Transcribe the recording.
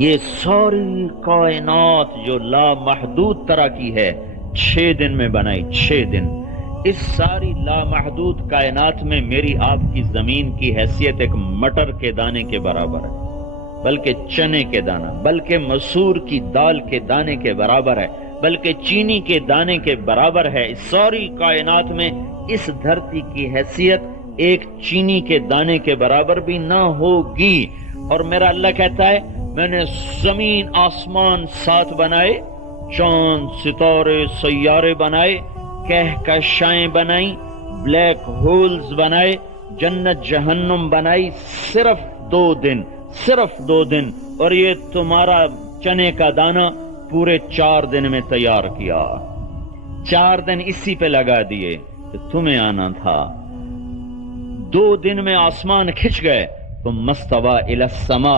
ये सारी कायनात जो लामहदूद तरह की है 6 दिन में बनाई, 6 दिन। इस सारी लामहदूद कायनात में मेरी आपकी जमीन की हैसियत एक मटर के दाने के बराबर है, बल्कि चने के दाना, बल्कि मसूर की दाल के दाने के बराबर है, बल्कि चीनी के दाने के बराबर है। इस सारी कायनात में इस धरती की हैसियत एक चीनी के दाने के बराबर भी ना होगी। और मेरा अल्लाह कहता है मैंने जमीन आसमान 7 बनाए, चांद सितारे सैयारे बनाए, कहकशाएं बनाई, ब्लैक होल्स बनाए, जन्नत जहन्नुम बनाई, सिर्फ 2 दिन, सिर्फ 2 दिन। और ये तुम्हारा चने का दाना पूरे 4 दिन में तैयार किया। 4 दिन इसी पे लगा दिए तो तुम्हें आना था। 2 दिन में आसमान खिंच गए तो मस्तवा इला समा।